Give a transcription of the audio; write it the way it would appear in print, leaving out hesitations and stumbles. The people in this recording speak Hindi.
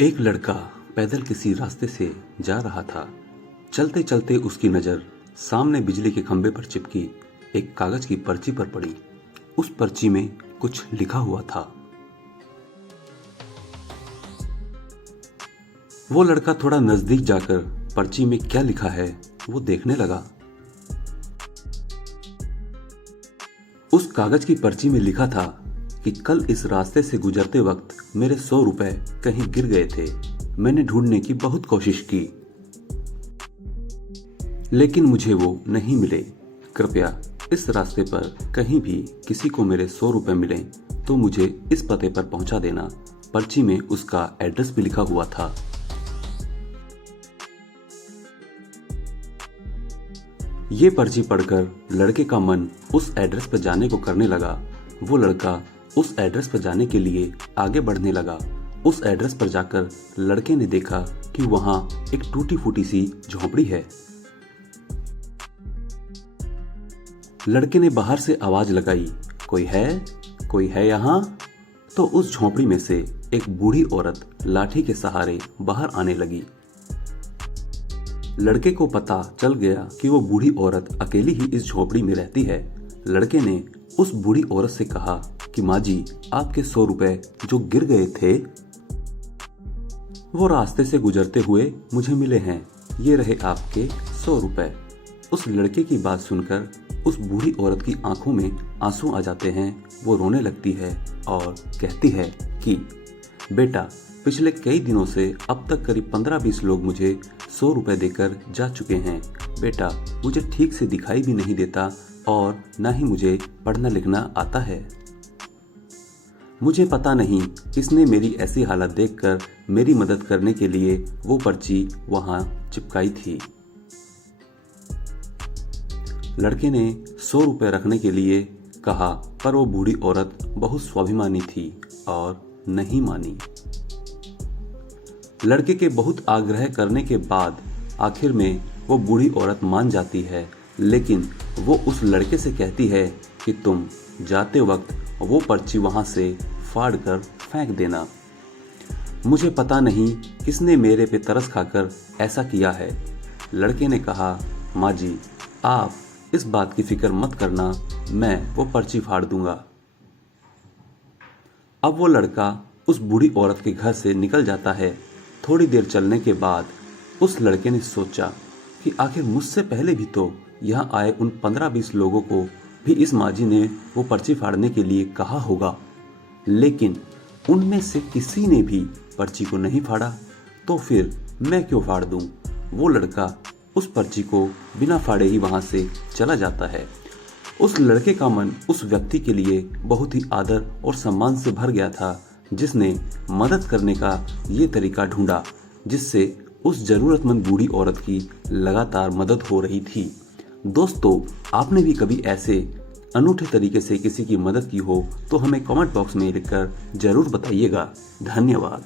एक लड़का पैदल किसी रास्ते से जा रहा था। चलते चलते उसकी नज़र सामने बिजली के खंभे पर चिपकी एक कागज की पर्ची पर पड़ी। उस पर्ची में कुछ लिखा हुआ था। वो लड़का थोड़ा नजदीक जाकर पर्ची में क्या लिखा है वो देखने लगा। उस कागज की पर्ची में लिखा था कि कल इस रास्ते से गुजरते वक्त मेरे 100 रुपए कहीं गिर गए थे। मैंने ढूंढने की बहुत कोशिश की, लेकिन मुझे वो नहीं मिले। कृपया इस रास्ते पर कहीं भी किसी को मेरे 100 रुपए मिले तो मुझे इस पते पर पहुंचा देना। पर्ची में उसका एड्रेस भी लिखा हुआ था। ये पर्ची पढ़कर लड़के का मन उस एड्रेस पर जाने को करने लगा। वो लड़का उस एड्रेस पर जाने के लिए आगे बढ़ने लगा। उस एड्रेस पर जाकर लड़के ने देखा कि वहां एक टूटी फूटी सी झोपड़ी है। लड़के ने बाहर से आवाज लगाई, कोई है यहाँ? तो उस झोपड़ी में से एक बूढ़ी औरत लाठी के सहारे बाहर आने लगी। लड़के को पता चल गया कि वो बूढ़ी औरत अकेली ही इस झोपड़ी में रहती है। लड़के ने उस बूढ़ी औरत से कहा कि माँ जी, आपके 100 रुपए जो गिर गए थे वो रास्ते से गुजरते हुए मुझे मिले हैं। ये रहे आपके 100 रुपए। उस लड़के की बात सुनकर उस बूढ़ी औरत की आंखों में आंसू आ जाते हैं। वो रोने लगती है और कहती है कि बेटा, पिछले कई दिनों से अब तक करीब 15-20 लोग मुझे 100 रुपए देकर जा चुके हैं। बेटा, मुझे ठीक से दिखाई भी नहीं देता और ना ही मुझे पढ़ना लिखना आता है। मुझे पता नहीं किसने मेरी ऐसी हालत देखकर मेरी मदद करने के लिए वो पर्ची वहां चिपकाई थी। लड़के ने 100 रुपए रखने के लिए कहा, पर वो बूढ़ी औरत बहुत स्वाभिमानी थी और नहीं मानी। लड़के के बहुत आग्रह करने के बाद आखिर में वो बूढ़ी औरत मान जाती है, लेकिन वो उस लड़के से कहती है कि तुम जाते वक्त वो पर्ची वहां से फाड़ कर फेंक देना। मुझे पता नहीं किसने मेरे पे तरस खाकर ऐसा किया है। लड़के ने कहा, माँ जी, आप इस बात की फिक्र मत करना, मैं वो पर्ची फाड़ दूंगा। अब वो लड़का उस बूढ़ी औरत के घर से निकल जाता है। थोड़ी देर चलने के बाद उस लड़के ने सोचा कि आखिर मुझसे पहले भी तो यहाँ आए उन 15-20 लोगों को भी इस माजी ने वो पर्ची फाड़ने के लिए कहा होगा, लेकिन उनमें से किसी ने भी पर्ची को नहीं फाड़ा, तो फिर मैं क्यों फाड़ दूं? वो लड़का उस पर्ची को बिना फाड़े ही वहां से चला जाता है। उस लड़के का मन उस व्यक्ति के लिए बहुत ही आदर और सम्मान से भर गया था, जिसने मदद करने का ये तरीका ढूंढा, जिससे उस जरूरतमंद बूढ़ी औरत की लगातार मदद हो रही थी। दोस्तों, आपने भी कभी ऐसे अनूठे तरीके से किसी की मदद की हो तो हमें कमेंट बॉक्स में लिखकर जरूर बताइएगा। धन्यवाद।